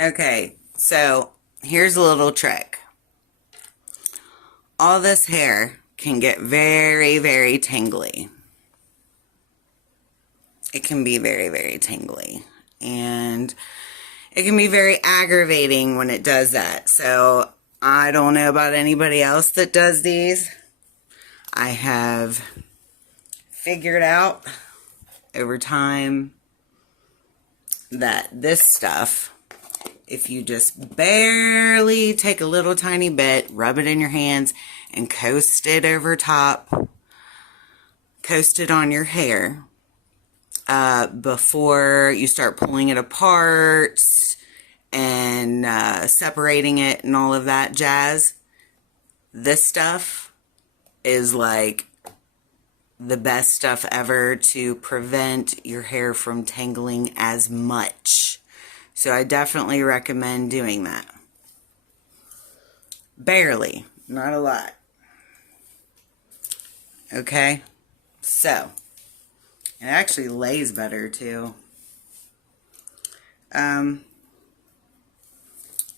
Okay, so here's a little trick. All this hair can get very, very tangly. It can be very, very tangly. And it can be very aggravating when it does that. So I don't know about anybody else that does these. I have figured out over time that this stuff, if you just barely take a little tiny bit, rub it in your hands, and coast it over top, coast it on your hair, before you start pulling it apart and separating it and all of that jazz, this stuff is like the best stuff ever to prevent your hair from tangling as much. So I definitely recommend doing that. Barely, not a lot. Okay, so it actually lays better too.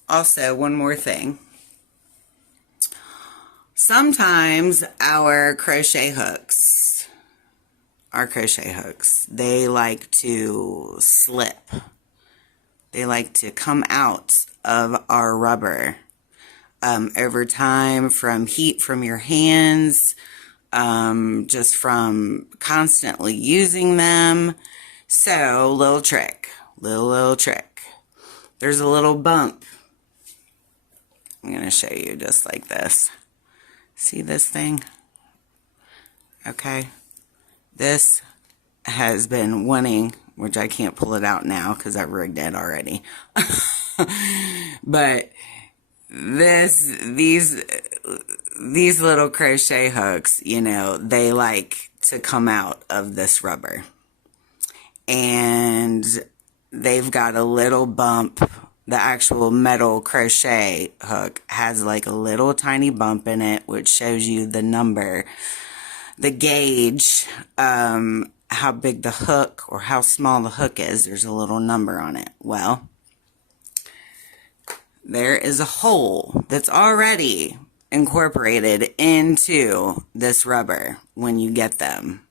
Also, one more thing. Sometimes our crochet hooks, they like to slip. They like to come out of our rubber over time from heat from your hands, just from constantly using them. So, little trick. There's a little bump. I'm going to show you just like this. See this thing? Okay. This has been wanting, which I can't pull it out now because I've rigged it already. But these little crochet hooks, you know, they like to come out of this rubber. And they've got a little bump. The actual metal crochet hook has like a little tiny bump in it, which shows you the number, the gauge, how big the hook or how small the hook is. There's a little number on it. Well, there is a hole that's already incorporated into this rubber when you get them,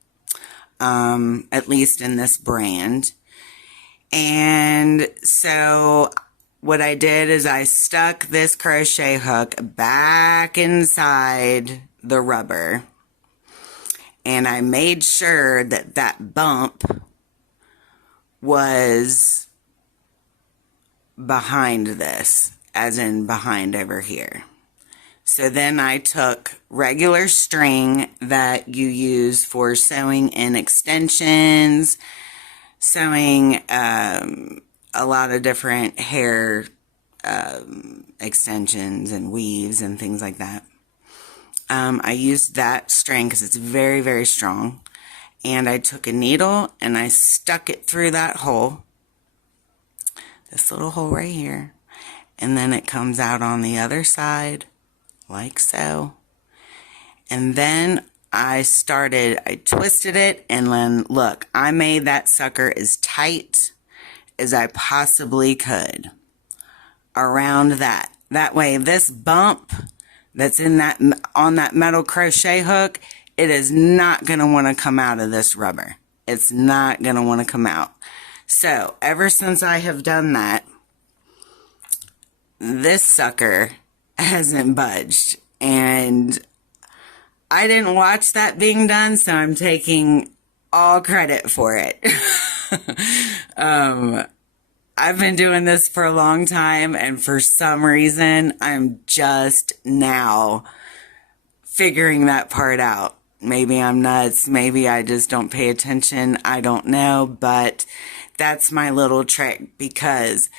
at least in this brand. And so what I did is I stuck this crochet hook back inside the rubber, and I made sure that that bump was behind this, as in behind over here. So then I took regular string that you use for sewing in extensions, sewing a lot of different hair extensions and weaves and things like that. I used that string because it's very, very strong. And I took a needle and I stuck it through that hole, this little hole right here. And then it comes out on the other side, like so. And then I twisted it, and then look, I made that sucker as tight as I possibly could around that. That way, this bump that's on that metal crochet hook, it is not going to want to come out of this rubber. It's not going to want to come out. So, ever since I have done that, this sucker hasn't budged. And I didn't watch that being done, so I'm taking all credit for it. I've been doing this for a long time, and for some reason, I'm just now figuring that part out. Maybe I'm nuts. Maybe I just don't pay attention. I don't know, but that's my little trick, because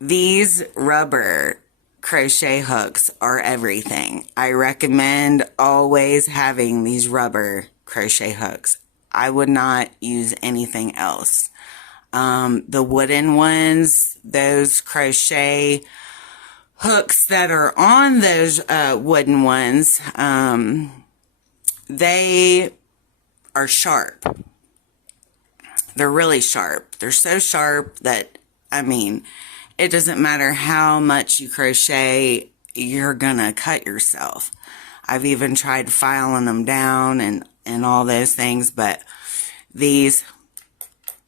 these rubber crochet hooks are everything. I recommend always having these rubber crochet hooks. I would not use anything else. The wooden ones, those crochet hooks that are on those wooden ones, they are sharp. They're really sharp. They're so sharp that, I mean, it doesn't matter how much you crochet, you're gonna cut yourself. I've even tried filing them down and all those things, but this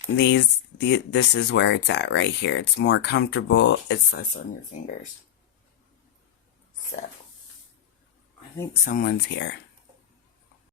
is where it's at right here. It's more comfortable. It's less on your fingers. So, I think someone's here.